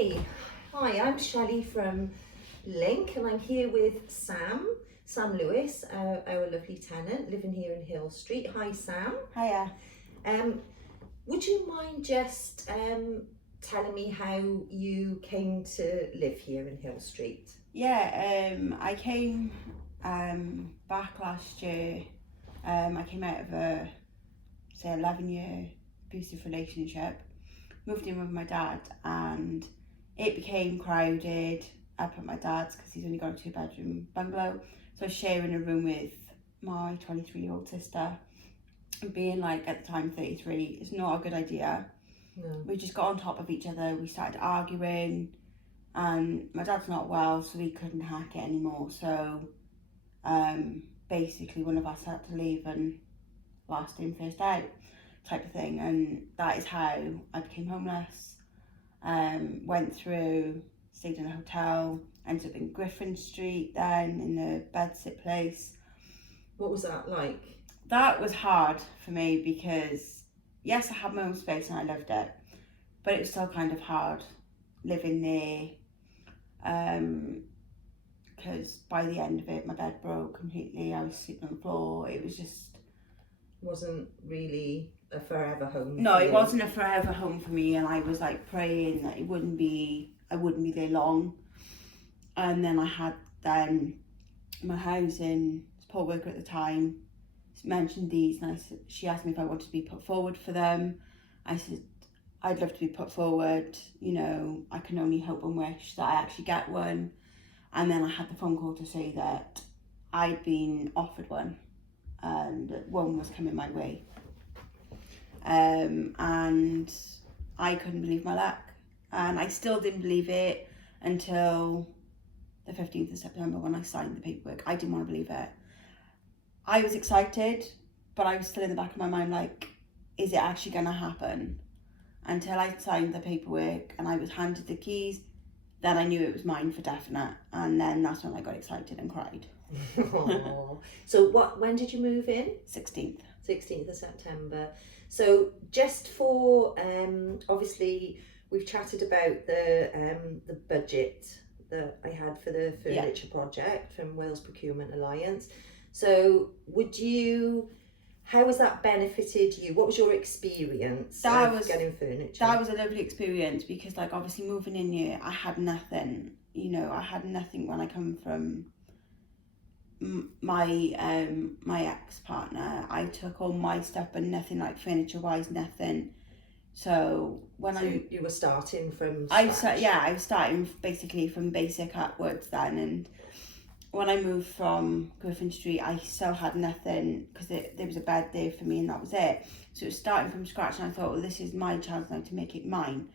Okay, hi, I'm Shelly from Linc and I'm here with Sam Lewis, our lovely tenant living here in Hill Street. Hi Sam. Hiya. Would you mind just telling me how you came to live here in Hill Street? I came back last year. I came out of a 11-year abusive relationship, moved in with my dad, and it became crowded up at my dad's because he's only got a 2-bedroom bungalow. So I was sharing a room with my 23-year-old sister. And being like at the time 33 is not a good idea. No. We just got on top of each other. We started arguing, and my dad's not well, so he couldn't hack it anymore. So basically one of us had to leave and last in first out type of thing, and that is how I became homeless. Went through, stayed in a hotel, ended up in Griffin Street then in the bedsit place. What was that like? That was hard for me because yes, I had my own space and I loved it, but it was still kind of hard living there. Because by the end of it, my bed broke completely. I was sleeping on the floor. It was just Wasn't really a forever home. no, for it you. wasn't a forever home for me, and I was like praying that I wouldn't be there long. And then I had my housing support worker at the time mentioned these, and she asked me if I wanted to be put forward for them. I said I'd love to be put forward. You know, I can only hope and wish that I actually get one. And then I had the phone call to say that I'd been offered one, and that one was coming my way. And I couldn't believe my luck, and I still didn't believe it until the 15th of September when I signed the paperwork. I didn't want to believe it. I was excited, but I was still in the back of my mind like, is it actually going to happen? Until I signed the paperwork and I was handed the keys, then I knew it was mine for definite, and then that's when I got excited and cried. So when did you move in? 16th. 16th of September. So just for obviously we've chatted about the budget that I had for the furniture project from Wales Procurement Alliance. So how has that benefited you? What was your experience of getting furniture? That was a lovely experience because like obviously moving in here, I had nothing. You know, I had nothing when I come from my ex-partner. I took all my stuff, but nothing like furniture-wise, nothing. So you were starting from I scratch. was starting basically from basic upwards then, and when I moved from Griffin Street, I still had nothing because there was a bed there for me and that was it. So it was starting from scratch, and I thought, well, this is my chance now to make it mine.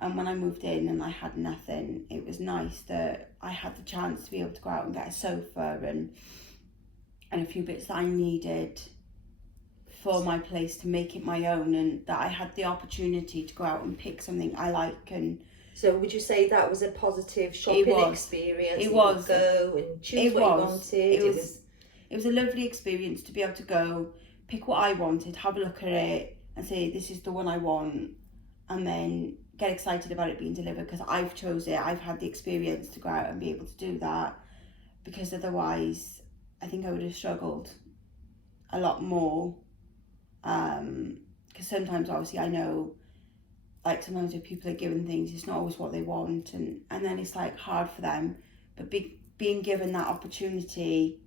And when I moved in and I had nothing, it was nice that I had the chance to be able to go out and get a sofa and a few bits that I needed for my place to make it my own, and that I had the opportunity to go out and pick something I like. And so would you say that was a positive shopping experience? It was. Go and choose what you wanted. It was a lovely experience to be able to go pick what I wanted, have a look at it and say, this is the one I want, and then get excited about it being delivered because I've chose it. I've had the experience to go out and be able to do that, because otherwise I think I would have struggled a lot more. Because sometimes obviously I know like sometimes if people are given things, it's not always what they want, and then it's like hard for them. But being given that opportunity,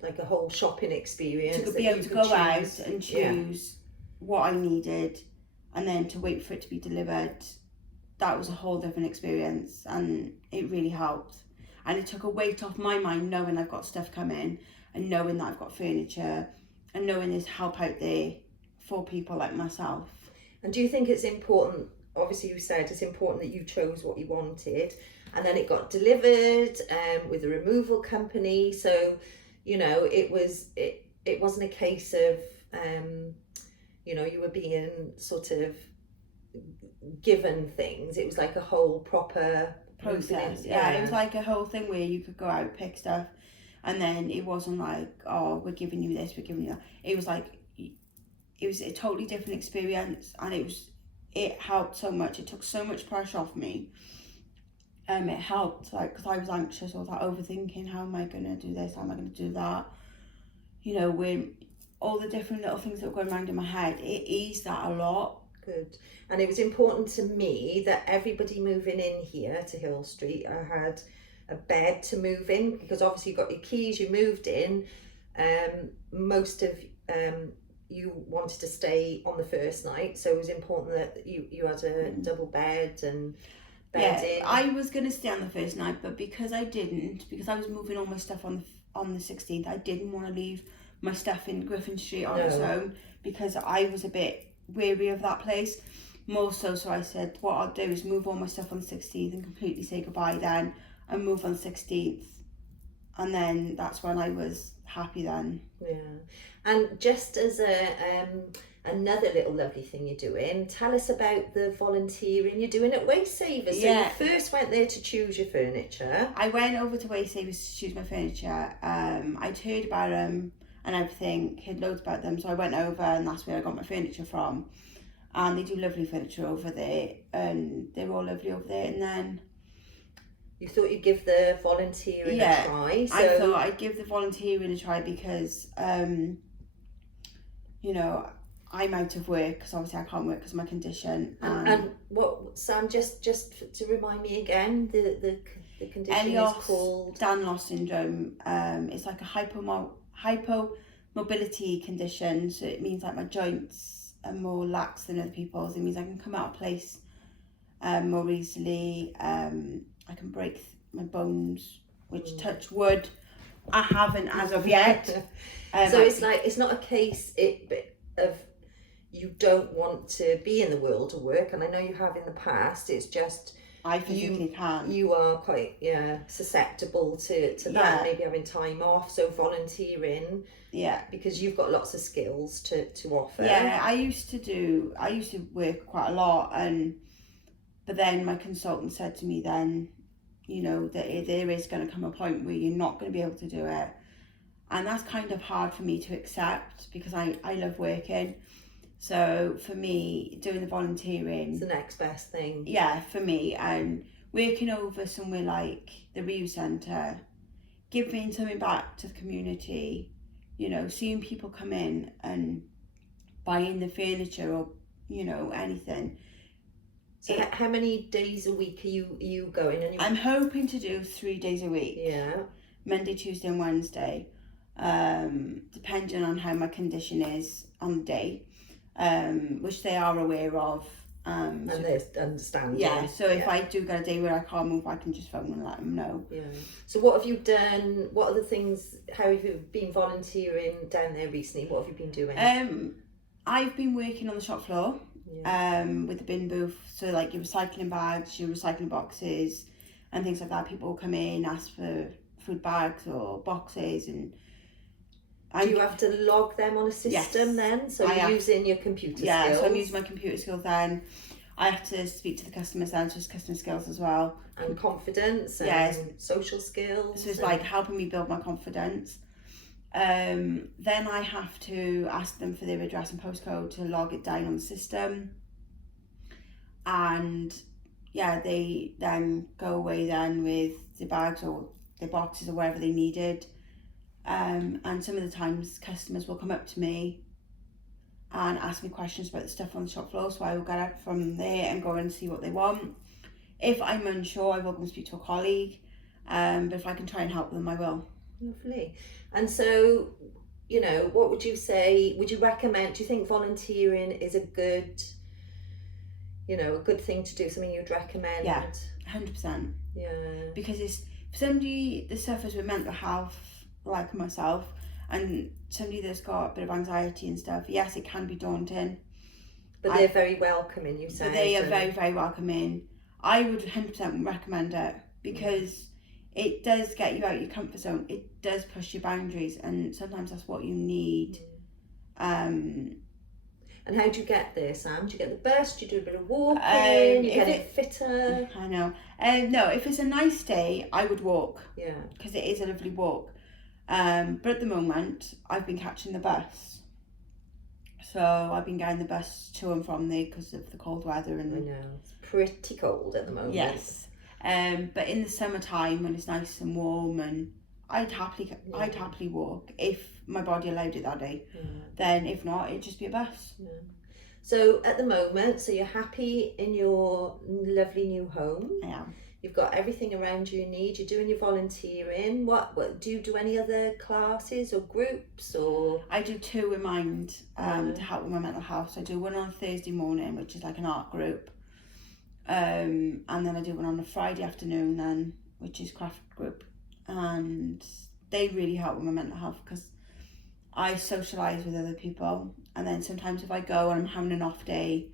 like a whole shopping experience, to be able to go out and choose what I needed and then to wait for it to be delivered, that was a whole different experience, and it really helped. And it took a weight off my mind knowing I've got stuff coming and knowing that I've got furniture and knowing there's help out there for people like myself. And do you think it's important, obviously you said it's important that you chose what you wanted, and then it got delivered with a removal company, so you know it wasn't a case of you know, you were being sort of given things. It was like a whole proper process. It was like a whole thing where you could go out, pick stuff, and then it wasn't like, oh, we're giving you this, we're giving you that. It was like, it was a totally different experience, and it helped so much. It took so much pressure off me, it helped, like, because I was anxious, I was like overthinking, how am I going to do this, how am I going to do that, you know, with all the different little things that were going around in my head. It eased that a lot. Good. And it was important to me that everybody moving in here to Hill Street, I had a bed to move in, because obviously you got your keys, you moved in. Most of you wanted to stay on the first night, so it was important that you had a double bed and bedding. I was going to stay on the first night, but because I didn't, because I was moving all my stuff on the 16th, I didn't want to leave my stuff in Griffin Street on its own, because I was a bit weary of that place. More so I said, what I'll do is move all my stuff on the 16th and completely say goodbye then, and move on the 16th, and then that's when I was happy then. Yeah. And just as another little lovely thing you're doing, tell us about the volunteering you're doing at Waste Savers. So you first went there to choose your furniture. I went over to Waste Savers to choose my furniture. I'd heard about them and everything, heard loads about them, so I went over, and that's where I got my furniture from. And they do lovely furniture over there, and they were all lovely over there. And then you thought you'd give the volunteering a try. So I thought I'd give the volunteering a try because, you know, I'm out of work, because obviously I can't work because of my condition. And what, Sam, just to remind me again, the condition is called Danlos syndrome. It's like a hypomobility condition, so it means like my joints are more lax than other people's. It means I can come out of place more easily. I can break my bones, which touch wood, I haven't as of yet. So it's like, it's not a case of you don't want to be in the world of work, and I know you have in the past. It's just I physically can't. You are quite susceptible to that, maybe having time off. So volunteering, because you've got lots of skills to offer. Yeah, I used to work quite a lot, but then my consultant said to me then, you know, that there is going to come a point where you're not going to be able to do it, and that's kind of hard for me to accept, because I love working. So for me, doing the volunteering, it's the next best thing. Yeah, for me, and working over somewhere like the Reuse Centre, giving something back to the community, you know, seeing people come in and buying the furniture or, you know, anything. So how many days a week are you going? And I'm hoping to do 3 days a week. Yeah. Monday, Tuesday and Wednesday, depending on how my condition is on the day, which they are aware of. And they understand. Yeah, so if I do get a day where I can't move, I can just phone and let them know. Yeah. So what have you done? What are the things, how have you been volunteering down there recently? What have you been doing? I've been working on the shop floor. With the bin booth, so like your recycling bags, your recycling boxes and things like that. People will come in, ask for food bags or boxes, and do you have to log them on a system then? So you're using your computer skills? Yeah, so I'm using my computer skills then. I have to speak to the customers then, so it's customer skills as well. And confidence and social skills. So it's like helping me build my confidence. Then I have to ask them for their address and postcode to log it down on the system, and they then go away then with the bags or the boxes or wherever they needed, and some of the times customers will come up to me and ask me questions about the stuff on the shop floor, so I will get up from there and go and see what they want. If I'm unsure, I will go and speak to a colleague, but if I can try and help them, I will. Lovely. And so, you know, what would you say, would you recommend, do you think volunteering is a good thing to do, something you'd recommend? Yeah, 100%. Yeah. Because it's, for somebody that suffers with mental health, like myself, and somebody that's got a bit of anxiety and stuff, yes, it can be daunting. But they're very welcoming, you said. But they are very, very welcoming. I would 100% recommend it, because it does get you out of your comfort zone. It does push your boundaries, and sometimes that's what you need. And how do you get there, Sam? Do you get the bus? Do you do a bit of walking? You get it fitter? I know. No, if it's a nice day, I would walk. Yeah. Because it is a lovely walk. But at the moment, I've been catching the bus. So I've been getting the bus to and from there because of the cold weather. And I know. It's pretty cold at the moment. Yes. But in the summertime when it's nice and warm, and I'd happily walk if my body allowed it that day. Then if not, it'd just be a bus. So at the moment, so you're happy in your lovely new home. I am. You've got everything around you need. You're doing your volunteering. What do you do? Any other classes or groups or? I do 2 in mind to help with my mental health. So I do one on a Thursday morning, which is like an art group, and then I do one on a Friday afternoon, then which is craft group, and they really help with my mental health because I socialise with other people, and then sometimes if I go and I'm having an off day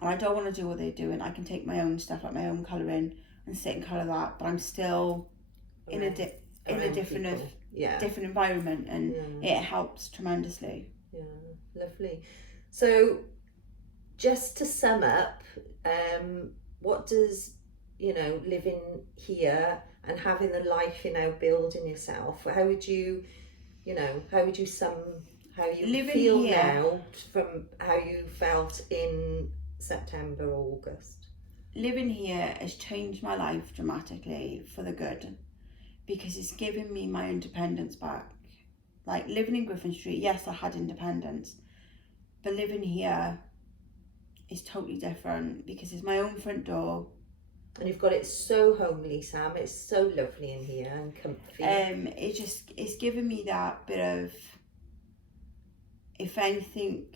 and I don't want to do what they're doing, I can take my own stuff, like my own colouring, and sit and colour that, but I'm still in a different environment, and it helps tremendously. Lovely. So just to sum up, what does living here and having the life you're now building yourself, how would you sum how you living feel here, now from how you felt in September or August? Living here has changed my life dramatically for the good, because it's given me my independence back. Like living in Griffin Street, yes, I had independence, but living here is totally different because it's my own front door. And you've got it so homely, Sam. It's so lovely in here and comfy. It's given me that bit of, if anything,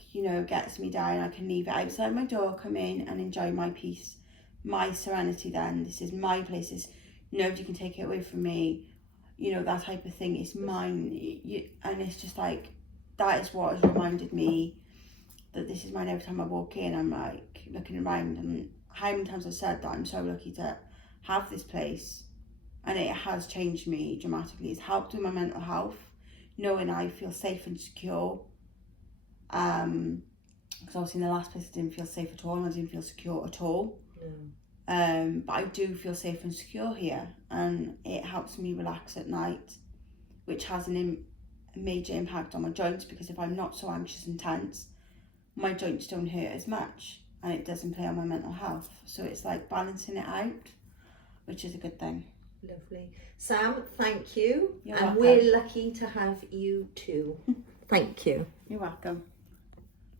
gets me down, I can leave it outside my door, come in and enjoy my peace, my serenity. Then this is my place. Nobody can take it away from me. That type of thing. It's mine. And it's just like, that is what has reminded me that this is mine. Every time I walk in, I'm like looking around, and how many times I've said that I'm so lucky to have this place, and it has changed me dramatically. It's helped with my mental health, knowing I feel safe and secure. Because obviously in the last place I didn't feel safe at all, and I didn't feel secure at all. But I do feel safe and secure here, and it helps me relax at night, which has a major impact on my joints, because if I'm not so anxious and tense, my joints don't hurt as much, and it doesn't play on my mental health. So it's like balancing it out, which is a good thing. Lovely. Sam, thank you. You're and welcome. We're lucky to have you too. Thank you. You're welcome.